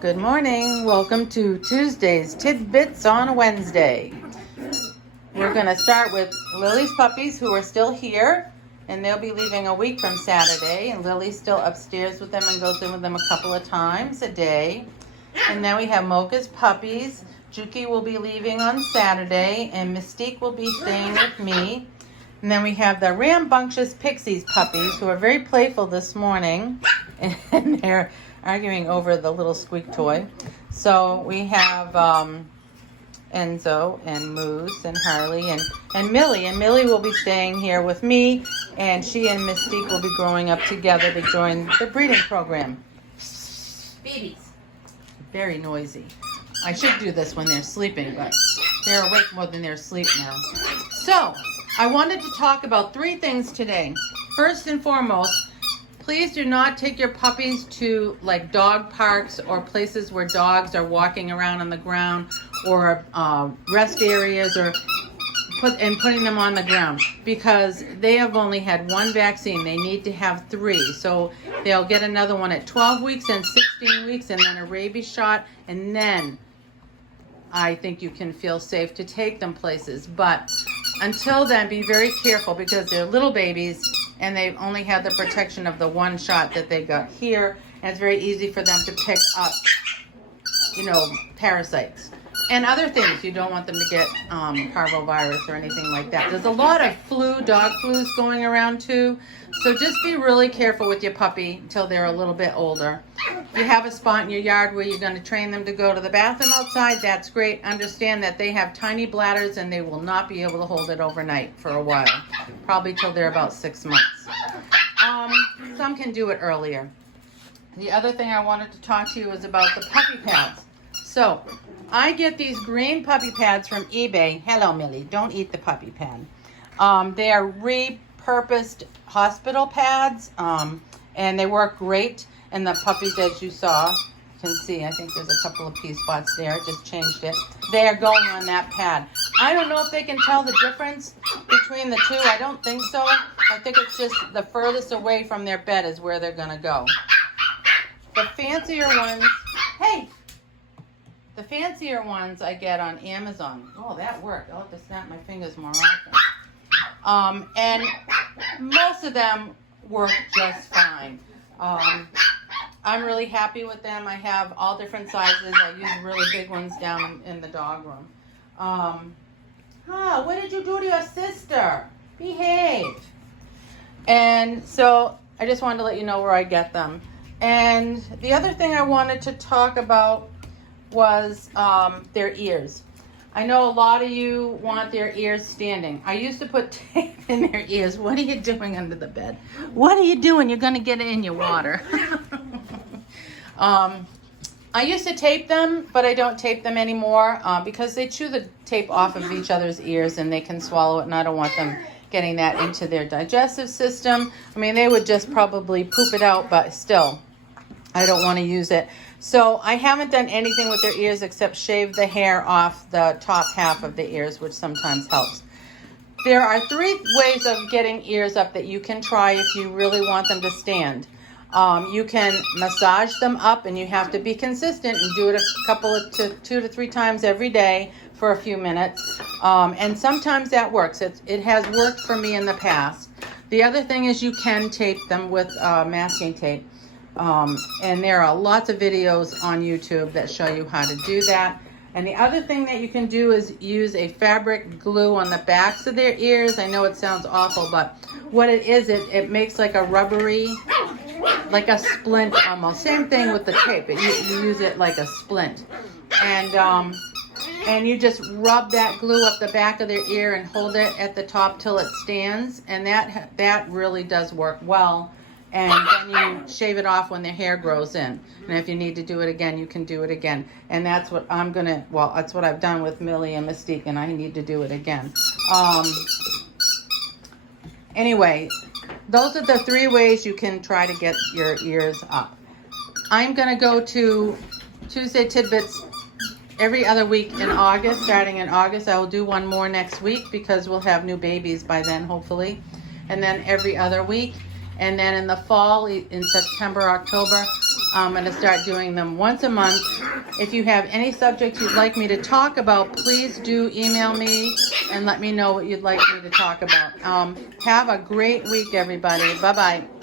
Good morning. Welcome to Tuesday's Tidbits on a Wednesday. We're going to start with Lily's puppies who are still here, and they'll be leaving a week from Saturday, and Lily's still upstairs with them and goes in with them a couple of times a day. And then we have Mocha's puppies. Juki will be leaving on Saturday, and Mystique will be staying with me. And then we have the rambunctious Pixies puppies who are very playful this morning, and they're arguing over the little squeak toy. So we have Enzo and Moose and Harley and Millie. And Millie will be staying here with me, and she and Mystique will be growing up together to join the breeding program. Babies. Very noisy. I should do this when they're sleeping, but they're awake more than they're asleep now. So, I wanted to talk about 3 things today. First and foremost, please do not take your puppies to like dog parks or places where dogs are walking around on the ground, or rest areas, or putting them on the ground, because they have only had 1 vaccine. They need to have 3. So they'll get another one at 12 weeks and 16 weeks, and then a rabies shot, and then I think you can feel safe to take them places. But until then, be very careful, because they're little babies and they've only had the protection of the 1 shot that they got here, and it's very easy for them to pick up, parasites and other things. You don't want them to get parvovirus or anything like that. There's a lot of dog flus going around too, so just be really careful with your puppy until they're a little bit older. If you have a spot in your yard where you're going to train them to go to the bathroom outside, that's great. Understand that they have tiny bladders and they will not be able to hold it overnight for a while, probably till they're about 6 months. Some can do it earlier. The other thing I wanted to talk to you is about the puppy pads. So I get these green puppy pads from eBay. Hello, Millie. Don't eat the puppy pad. They are repurposed hospital pads, and they work great. And the puppies, as you saw, you can see, I think there's a couple of pea spots there. Just changed it. They are going on that pad. I don't know if they can tell the difference between the 2. I don't think so. I think it's just the furthest away from their bed is where they're going to go. The fancier ones, the fancier ones I get on Amazon. Oh, that worked. I'll have to snap my fingers more often. And most of them work just fine. I'm really happy with them. I have all different sizes. I use really big ones down in the dog room. What did you do to your sister? Behave. And so I just wanted to let you know where I get them. And the other thing I wanted to talk about was their ears. I know a lot of you want their ears standing. I used to put tape in their ears. What are you doing under the bed? What are you doing? You're going to get it in your water. I used to tape them, but I don't tape them anymore because they chew the tape off of each other's ears and they can swallow it, and I don't want them getting that into their digestive system. I mean, they would just probably poop it out, but still, I don't want to use it. So I haven't done anything with their ears except shave the hair off the top half of the ears, which sometimes helps. There are 3 ways of getting ears up that you can try if you really want them to stand. You can massage them up, and you have to be consistent and do it a couple of 2 to 3 times every day for a few minutes. And sometimes that works. It has worked for me in the past. The other thing is you can tape them with masking tape. And there are lots of videos on YouTube that show you how to do that. And the other thing that you can do is use a fabric glue on the backs of their ears. I know it sounds awful, but what it is, it makes like a rubbery, like a splint almost. Same thing with the tape. You use it like a splint. And you just rub that glue up the back of their ear and hold it at the top till it stands. And that really does work well. And then you shave it off when their hair grows in. And if you need to do it again, you can do it again. And that's what that's what I've done with Millie and Mystique, and I need to do it again. Anyway, those are the 3 ways you can try to get your ears up. I'm going to go to Tuesday Tidbits every other week in August. Starting in August, I will do one more next week because we'll have new babies by then, hopefully. And then every other week. And then in the fall, in September, October, I'm going to start doing them once a month. If you have any subjects you'd like me to talk about, please do email me and let me know what you'd like me to talk about. Have a great week, everybody. Bye-bye.